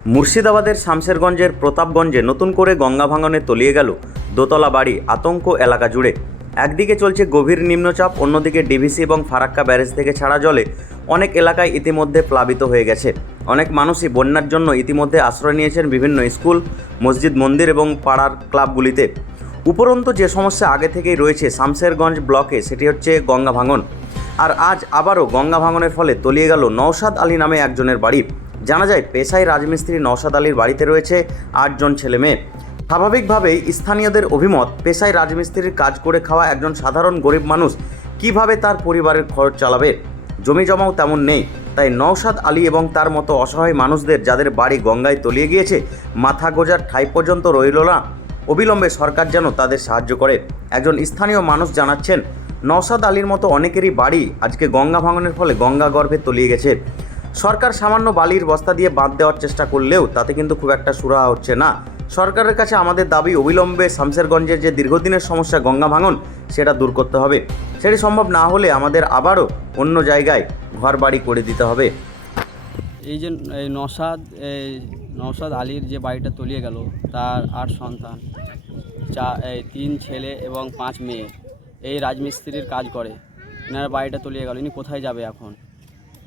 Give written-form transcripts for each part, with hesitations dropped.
মুর্শিদাবাদের শামশেরগঞ্জের প্রতাপগঞ্জে নতুন করে গঙ্গা ভাঙনে তলিয়ে গেল দোতলা বাড়ি, আতঙ্ক এলাকা জুড়ে। একদিকে চলছে গভীর নিম্নচাপ, অন্যদিকে ডিভিসি এবং ফারাক্কা ব্যারেজ থেকে ছাড়া জলে অনেক এলাকায় ইতিমধ্যে প্লাবিত হয়ে গেছে। অনেক মানুষই বন্যার জন্য ইতিমধ্যে আশ্রয় নিয়েছেন বিভিন্ন স্কুল, মসজিদ, মন্দির এবং পাড়ার ক্লাবগুলিতে। উপরন্তু যে সমস্যা আগে থেকেই রয়েছে শামশেরগঞ্জ ব্লকে, সেটি হচ্ছে গঙ্গা ভাঙন। আর আজ আবারও গঙ্গা ভাঙনের ফলে তলিয়ে গেল নওশাদ আলী নামে একজনের বাড়ি। জানা যায়, পেশায় রাজমিস্ত্রি নওশাদ আলীর বাড়িতে রয়েছে 8 জন ছেলে মেয়ে। স্বাভাবিকভাবেই স্থানীয়দের অভিমত, পেশায় রাজমিস্ত্রির কাজ করে খাওয়া একজন সাধারণ গরিব মানুষ কিভাবে তার পরিবারের খরচ চালাবে। জমি জমাও তেমন নেই। তাই নওশাদ আলী এবং তার মতো অসহায় মানুষদের, যাদের বাড়ি গঙ্গায় তলিয়ে গিয়েছে, মাথা গোঁজার ঠাঁই পর্যন্ত রইল না। অবিলম্বে সরকার যেন তাদের সাহায্য করে। একজন স্থানীয় মানুষ জানাচ্ছেন, নওশাদ আলীর মতো অনেকেরই বাড়ি আজকে গঙ্গা ভাঙনের ফলে গঙ্গা গর্ভে তলিয়ে গেছে। সরকার সামান্য বালির বস্তা দিয়ে বাঁধ দেওয়ার চেষ্টা করলেও তাতে কিন্তু খুব একটা সুরাহা হচ্ছে না। সরকারের কাছে আমাদের দাবি, অবিলম্বে শামশেরগঞ্জের যে দীর্ঘদিনের সমস্যা গঙ্গা ভাঙন, সেটা দূর করতে হবে। সেটি সম্ভব না হলে আমাদের আবারও অন্য জায়গায় ঘর বাড়ি করে দিতে হবে। এই যে নওশাদ আলীর যে বাড়িটা তলিয়ে গেল, তার 8 সন্তান, 3 ছেলে এবং 5 মেয়ে, এই রাজমিস্ত্রির কাজ করে। এনার বাড়িটা তলিয়ে গেল, ইনি কোথায় যাবে এখন?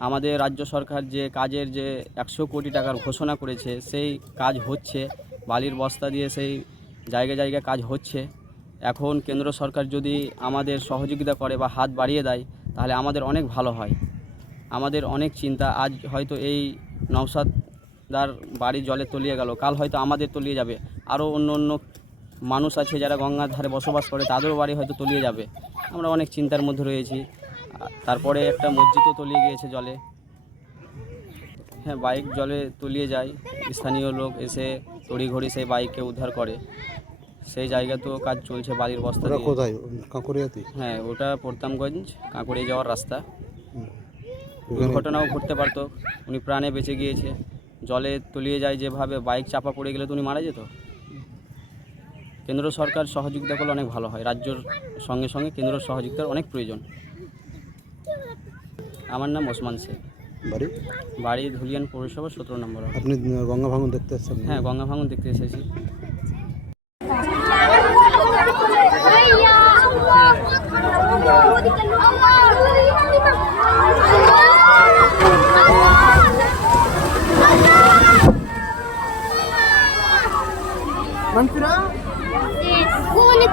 আমাদের রাজ্য সরকার যে কাজের যে 100 কোটি টাকার ঘোষণা করেছে, সেই কাজ হচ্ছে, বালির বস্তা দিয়ে সেই জায়গায় জায়গায় কাজ হচ্ছে। এখন কেন্দ্র সরকার যদি আমাদের সহযোগিতা করে বা হাত বাড়িয়ে দেয়, তাহলে আমাদের অনেক ভালো হয়। আমাদের অনেক চিন্তা, আজ হয়তো এই নওশাদদার বাড়ি জলে তলিয়ে গেল, কাল হয়তো আমাদের তলিয়ে যাবে। আরও অন্য অন্য মানুষ আছে যারা গঙ্গার ধারে বসবাস করে, তাদেরও বাড়ি হয়তো তলিয়ে যাবে। আমরা অনেক চিন্তার মধ্যে রয়েছি। তারপরে একটা মসজিদও তলিয়ে গিয়েছে জলে। হ্যাঁ, বাইক জলে তলিয়ে যায়, স্থানীয় লোক এসে তড়িঘড়ি সেই বাইককে উদ্ধার করে। সেই জায়গাতেও কাজ চলছে বালির বস্তা দিয়ে। কোথায়? কাঁকুড়িয়াতে? হ্যাঁ, ওটা প্রতাপগঞ্জ কাঁকুড়িয়া যাওয়ার রাস্তা। দুর্ঘটনাও ঘটতে পারতো, উনি প্রাণে বেঁচে গিয়েছে। জলে তলিয়ে যায় যেভাবে, বাইক চাপা পড়ে গেলে তো উনি মারা যেত। কেন্দ্র সরকার সহযোগিতা করলে অনেক ভালো হয়। রাজ্যর সঙ্গে সঙ্গে কেন্দ্র সহযোগিতার অনেক প্রয়োজন। আমার নাম ওসমান শেখ। বাড়ি ধুলিয়ান পৌরসভা 17 নম্বর। আপনি গঙ্গা ভাঙন দেখতে এসেছেন? হ্যাঁ, গঙ্গা ভাঙন দেখতে এসেছি।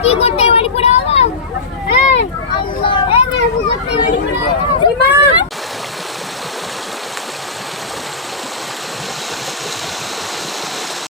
কি করতে বাড়ি পড়ে হলো? আল্লাহ